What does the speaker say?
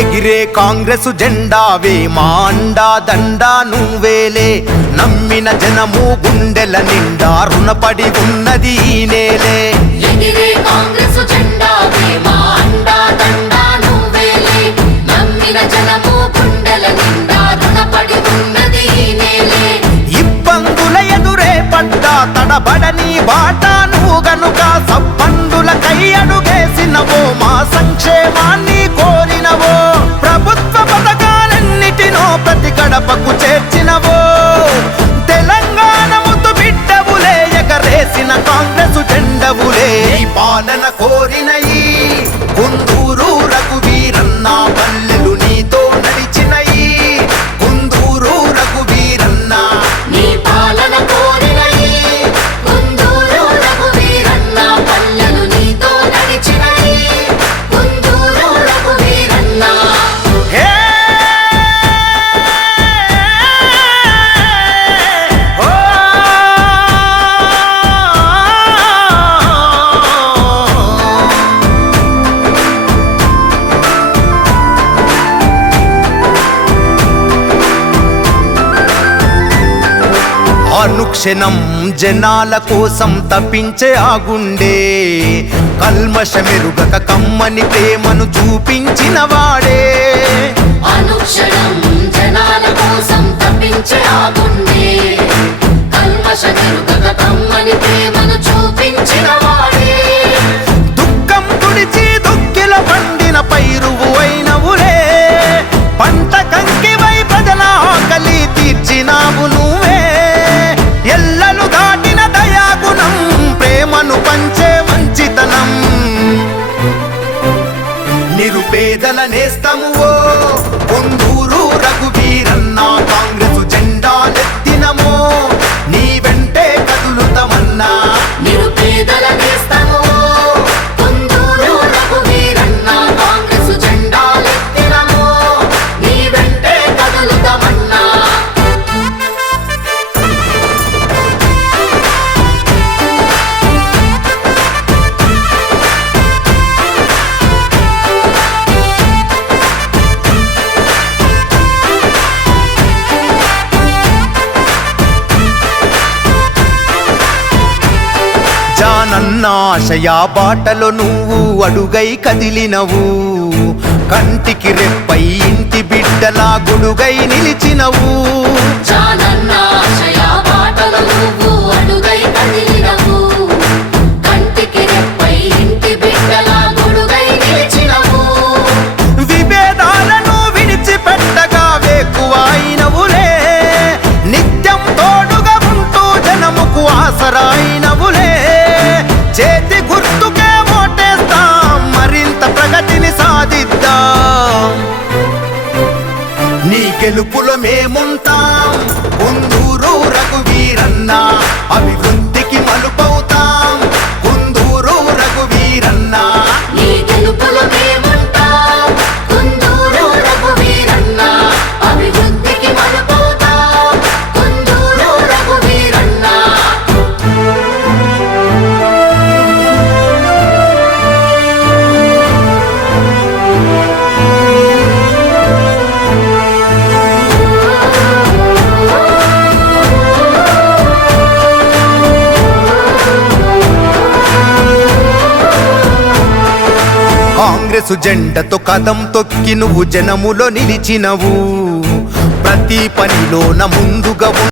ఎగిరే కాంగ్రెసు జెండావే మా అండా దండా నువ్వేలే. నమ్మిన జనము గుండెల నిండా రుణపడి ఉన్నది ఈ నేలే. ఎగిరే కాంగ్రెసు జెండావే మా అండా దండా నువ్వేలే. నమ్మిన జనము గుండెల నిండా రుణపడి ఉన్నది ఈ నేలే. ఇబ్బందుల ఎదురే పడ్డా తడబడని బాట నువ్వు గనుక సబ్బందుల కై అడుగేసినవో మా సంక్షేమాన్ని కోరినవో. ప్రభుత్వ పథకాలన్నిటినో ప్రతి గడపకు చేర్చినవో. తెలంగాణ ముద్దు బిడ్డవులే ఎగరేసిన కాంగ్రెసు జెండవులే. ఈ పాలన కోరిన ఈ గుంటూరు రఘువీరన్న పల్లెలు నీతో నడిచిన ఈ గుంటూరు రఘువీరన్న. నీ పాలన కోరిన ఈ గుంటూరు రఘువీరన్న పల్లెలు నీతో నడిచిన ఈ గుంటూరు రఘువీరన్న. హే ఓ అనుక్షణం జనాల కోసం తప్పించే ఆ గుండె. కల్మషమెరుగక కమ్మని ప్రేమను చూపించిన వాడే. అనుక్షణం జనాల కోసం తప్పించే ఆ గుండె. కల్మషమెరుగక కమ్మని ప్రేమను చూపించిన వాడే. దుఃఖం తుడిచి దుఃఖిల పండిన పైరువు అయినవులే. పంట కంకివై ప్రజల ఆకలి తీర్చినావు నువ్వే. ఎల్లలు దాటిన దయాగుణం ప్రేమను పంచే మంచితనం. నిరుపేదల నేస్తమువో గుంటూరు రఘువీరన్న. కాంగ్రెసు జెండాలెత్తినమో నీ వెంటే కదులుతమన్నా. నిరుపేదల నేస్తము గుంటూరు రఘువీరన్న. కాంగ్రెసు జెండాలెత్తినము నీ వెంటే కదులుతామన్నా. జానన్న ఆశయా బాటలో నువ్వు అడుగై కదిలినవు. కంటికి రెప్పై ఇంటి బిడ్డలా గొడుగై నిలిచినవు. జానన్న ఆశయా బాటలో నువ్వు అడుగై కదిలినవు. కంటికి రెప్పై ఇంటి బిడ్డలా గొడుగై నిలిచినవు. విభేదాలను విడిచిపెట్టగా వేకువైనవులే. నిత్యం తోడుగా ఉంటూ జనముకు ఆసరాయినవులే. చేతి గుర్తుకే ఓటేస్తాం, మరింత ప్రగతిని సాధిద్దాం. నీ గెలుపులో మేముంటాం గుంటూరు రఘువీరన్న. అభివృద్ధికి మలుపవుతాం గుంటూరు రఘువీరన్న. నీ గెలుపులో మేముంటాం గుంటూరు రఘువీరన్న. అభివృద్ధికి మలుపవుతాం గుంటూరు రఘువీరన్న. కాంగ్రెసు జెండతో కదం తొక్కి నువ్వు జనములో నిలిచినవు. ప్రతి పనిలోన ముందుగా